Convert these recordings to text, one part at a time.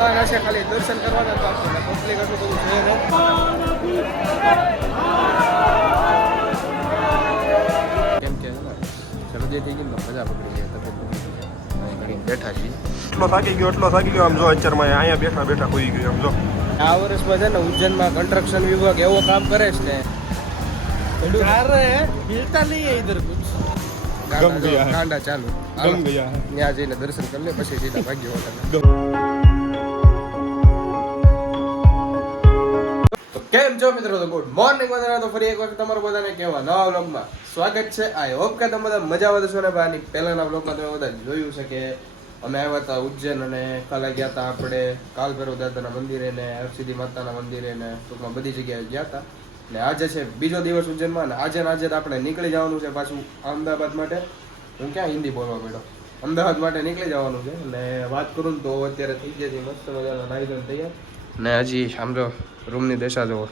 છે ખાલી દર્શન કરવાના તો આપણને પબ્લિક એટલું બધું છે ને કેમ કે શરદી થઈ ગઈ ને મજા પકડી જાય તબિયત પકડી જાય ઘણી બેઠા છીએ એટલો થાકી ગયો આમ જો અત્યારમાં અહીંયા બેઠા બેઠા હોઈ ગયો આમ જો આ વર્ષમાં છે ને ઉજ્જૈનમાં કન્સ્ટ્રક્શન વિભાગ એવો કામ કરે છે ને મિલતા નહીં ઇધર કુછ ગાંડા ચાલુ ગમ ગયા ત્યાં જઈને દર્શન કરી લે પછી સીધા ભાગ્ય હોટલ કેમ છો મિત્રો તો ગુડ મોર્નિંગ બધાને તો ફરી એક વખત તમારું બધાને કહેવા નવા વ્લોગમાં સ્વાગત છે આઈ હોપ કે તમે બધા મજામાં હશો ને ભાઈ પહેલાના વ્લોગમાં તમે બધા જોયું છે કે અમે આવ્યા હતા ઉજ્જૈન અને કાલે ગયા હતા આપણે કાલભૈરવ દાદાના મંદિરે ને હરસિદ્ધિ માતાના મંદિરે ને ટૂંકમાં બધી જગ્યાએ ગયા હતા ને આજે છે બીજો દિવસ ઉજ્જૈનમાં ને આજે આપણે નીકળી જવાનું છે પાછું અમદાવાદ માટે હું ક્યાં હિન્દી બોલવા માંડ્યો અમદાવાદ માટે નીકળી જવાનું છે અને વાત કરું ને તો અત્યારે થઈ ગયા છે મસ્ત મજાના નાઈ ધોઈને તૈયાર ને હજી સમજો રૂમની દશા જુઓ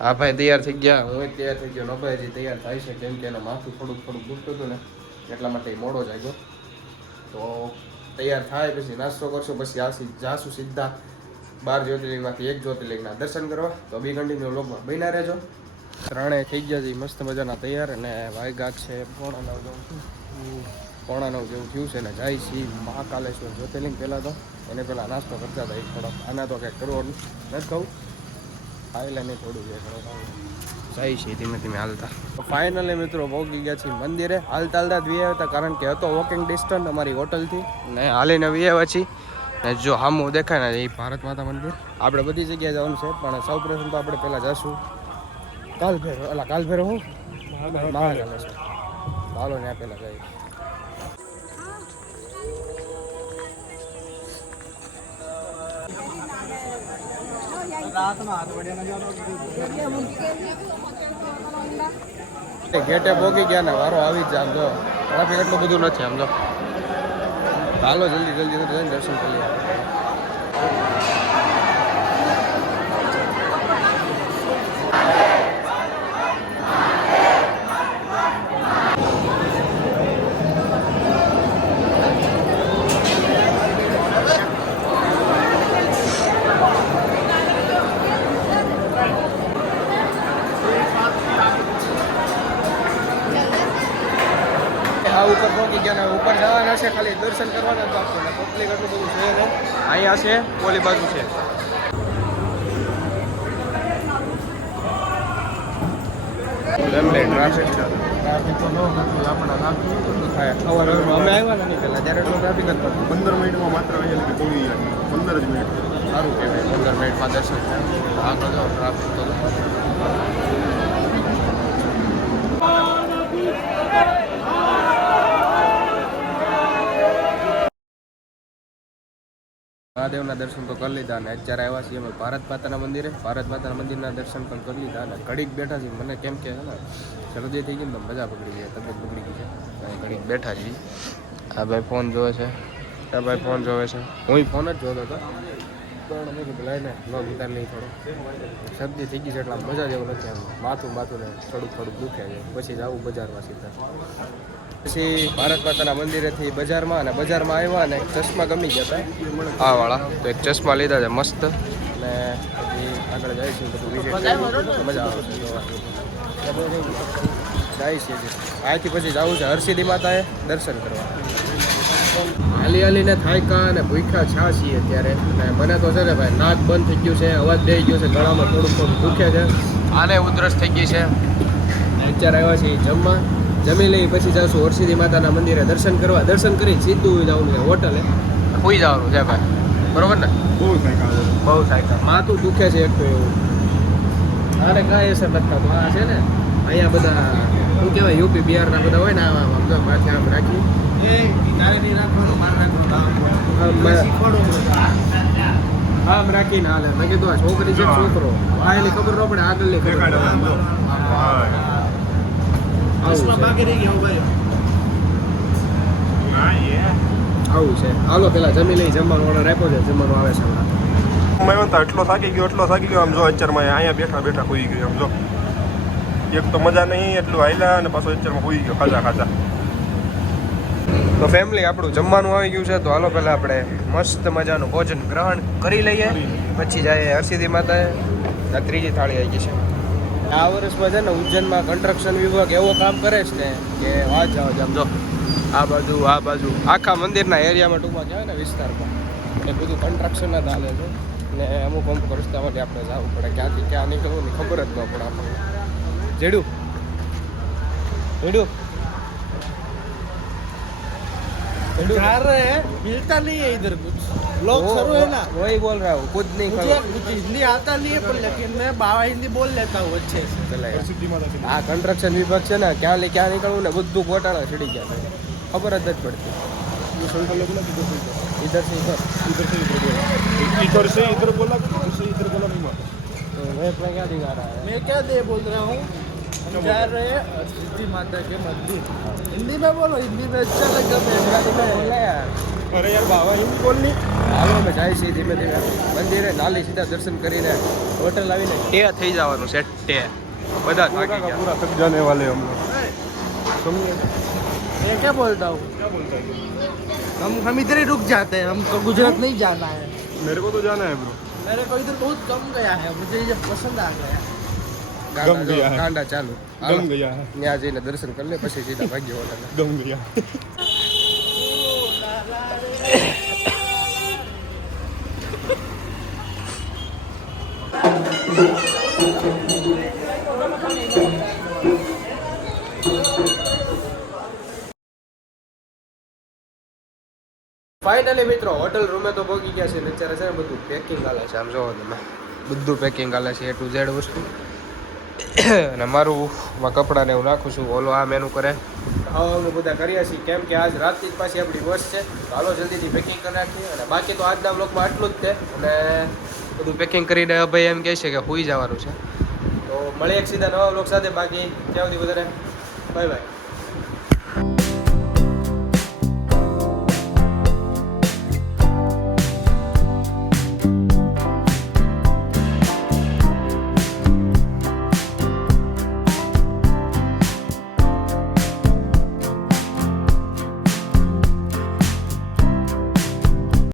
આ ભાઈ તૈયાર થઈ ગયા હું તૈયાર થઈ ગયો નભાઈ હજી તૈયાર થાય છે કેમ કે એના માથું થોડુંક દુખતું હતું ને એટલા માટે મોડો જ આવ્યો તો તૈયાર થાય પછી નાસ્તો કરશો પછી જાશું સીધા 12 જ્યોતિર્લિંગમાંથી એક જ્યોતિર્લિંગના દર્શન કરવા તો બી કન્ટિન્યુ વ્લોગમાં બન્યા રહેજો ત્રણે થઈ ગયા છે મસ્ત મજાના તૈયાર અને વાયગા છે પોણા 9 જેવું થયું છે ને જાય છે મહાકાલેશ્વર જ્યોતિર્લિંગ પહેલાં તો એને પહેલાં નાસ્તો કરતા હતા એક થોડોક આના તો કંઈક કરવો નથી કહું ખાઈ નહીં થોડું જાય છે ધીમે ધીમે હાલતા ફાઇનલી મિત્રો પહોંચી ગયા છીએ મંદિરે હાલતા વી આવ્યા હતા કારણ કે હતો વોકિંગ ડિસ્ટન્સ અમારી હોટલથી ને હાલીને વી આવ્યા છીએ ને જો હામું દેખાય ને એ ભારત માતા મંદિર આપણે બધી જગ્યાએ જવાનું છે પણ સૌ પ્રથમ તો આપણે પહેલાં જઈશું કાલભૈરવ હું મહાકાલેશ્વર ચાલો ત્યાં પહેલાં જઈએ ગેટે પહોંચી ગયા ને વારો આવી જ આમ જો ટ્રાફિક એટલું બધું નથી આમ જો ચાલો જલ્દી જઈને દર્શન કરી લઈએ ઉપર પહોંચી ગયા ને ઉપર જવાના છે ખાલી દર્શન કરવાના તો આપણને પબ્લિક એટલું બધું છે ને અહીંયા છે ઓલી બાજુ છે ટ્રાફિક તો ન આપણે થાય અમે આવ્યા નહીં પહેલાં ત્યારે એટલું ટ્રાફિક જ હતું 15 મિનિટમાં માત્ર અહીંયા પહોંચી ગયા 15 જ મિનિટ સારું કહેવાય 15 મિનિટમાં દર્શન થાય આગળ જાઓ ટ્રાફિક તો મહાદેવના દર્શન તો કરી લીધા અને અત્યારે આવ્યા છીએ અમે ભારત માતાના મંદિરના દર્શન પણ કરી લીધા અને ઘડીક બેઠા છીએ મને કેમ કે ને શરદી થઈ ગઈ ને તો મજા પકડી ગઈ તબિયત પકડી ગઈ છે ઘડીક બેઠા છીએ આ ભાઈ ફોન જોવે છે હું ફોન જ જોતો હતો પણ અમે કીધું લાઈને બ્લોગ ઉતાર નહીં થોડો શરદી થઈ ગઈ છે એટલે મજા જેવું નથી આમ માથું ને થોડુંક દુખે છે પછી જવું બજારમાં સીધા પછી ભારત માતાના મંદિરેથી બજારમાં આવ્યા અને ચશ્મા ગમી ગયા હતા આ વાળા તો એક ચશ્મા લીધા છે મસ્ત અને હજી આગળ જાય છે બધું વિઝિટ મજા આવે છે જાય છે અહીંથી પછી જવું છે હરસિદ્ધિ માતાએ દર્શન કરવા હાલીને થાયકા અને ભૂખ્યા છા છીએ અત્યારે અને મને તો છે ને ભાઈ નાક બંધ થઈ ગયું છે અવાજ દઈ ગયો છે ગળામાં થોડુંક દુખે છે આને ઉધરસ થઈ ગઈ છે અત્યારે આવ્યા છીએ જમી લઈ પછી જઈશું હરસિદ્ધિ માતાના મંદિરે દર્શન કરી સીધું જવાનું છે હોટલે હોઈ જવાનું છે ભાઈ બરોબર ને બહુ થાય માથું દુખે છે એક તો એવું અરે કાંઈ અસર નથી થતું આ છે ને અહીંયા બધા શું કહેવાય યુપી બિહારના બધા હોય ને માથે આમ રાખી આમ રાખીને હાલે મેં કીધું આ છોકરી છે છોકરો આ એની ખબર ન પડે આગળની ખબર આવું છે હાલો પેલા જમી લઈ જમવાનો ઓર્ડર આપ્યો છે જમવાનું આવે છે એટલો થાકી ગયો આમ જો અત્યારમાં અહીંયા બેઠા બેઠા હોઈ ગયો આમ જો એક તો મજા નહીં એટલું હાલ્યા અને પાછો અત્યારમાં હોઈ ગયો ખાજા તો ફેમિલી આપણું જમવાનું આવી ગયું છે તો હાલો પહેલાં આપણે મસ્ત મજાનું ભોજન ગ્રહણ કરી લઈએ પછી જાય હરસિદ્ધિ માતાએ આ ત્રીજી થાળી આવી ગઈ છે આ વર્ષમાં છે ને ઉજ્જૈનમાં કન્સ્ટ્રક્શન વિભાગ એવો કામ કરે છે ને કે વાત જાઓ આમ જો આ બાજુ આખા મંદિરના એરિયામાં ટૂંકમાં કહેવાય ને વિસ્તારમાં એ બધું કન્સ્ટ્રક્શન જ હાલે છે ને અમુક રસ્તામાંથી આપણે જવું પડે ક્યાંથી ક્યાં નીકળવું ને ખબર જ ન પડે આપણને જેડું जा रहे हैं मिलता नहीं है इधर कुछ लोग शुरू है ना वही बोल रहा हूँ खुद नहीं मुझे हिंदी आता नहीं है पर लेकिन मैं बाबा हिंदी बोल लेता हूँ अच्छे से આ કન્સ્ટ્રક્શન વિભાગ છે ને ક્યાં નીકળવું ને બધું ગોટાળા ચડી ગયા છે ખબર જ નથી પડતી इधर से इधर बोला नहीं तो मैं क्या दिखा रहा है मैं क्या दे बोल रहा हूँ हम जा रहे हैं सिद्धि माता के मंदिर हिंदी में बोलो हिंदी में अच्छा लगा बोला यार अरे यार बाबा हिंदी बोलनी હાલો અમે જાય છીએ ધીમે ધીમે મંદિરે નાલી સીધા દર્શન કરીને હોટલ આવીને ટે થઈ જવાનું છે ટે બધા થાકી ગયા पूरा थक जाने वाले हम लोग समझे मैं क्या बोलता हूँ क्या बोलता है हम इधर ही रुक जाते हैं हमको गुजरात नहीं जाना है मेरे को तो जाना है ब्रो मेरे को इधर बहुत कम गया है मुझे ये पसंद आ गया ગમ ગયા હે. ગાંડા ચાલુ गम गया है ત્યાં જઈને દર્શન કરી લે પછી સીધા ભાગ્ય હોટલ गम गया ફાઇનલી મિત્રો હોટલ રૂમે તો પહોંચી ગયા છે ને અત્યારે છે ને બધું પેકિંગ હાલે છે આમ જોવો તમે બધું પેકિંગ હાલે છે A to Z વસ્તુ અને મારું કપડાને એવું નાખું છું ઓલો આ મેનુ કરે અમે બધા કરીએ છીએ કેમ કે આજ રાતથી જ પાછી આપણી બસ છે તો હાલો જલ્દીથી પેકિંગ કરી નાખીએ અને બાકી તો આજના બ્લોગમાં આટલું જ છે અને બધું પેકિંગ કરીને ભાઈ એમ કહે છે કે સૂઈ જવાનું છે તો મળીએ એક સીધા નવા બ્લોગ સાથે બાકી ત્યાં સુધી બધાને બાય બાય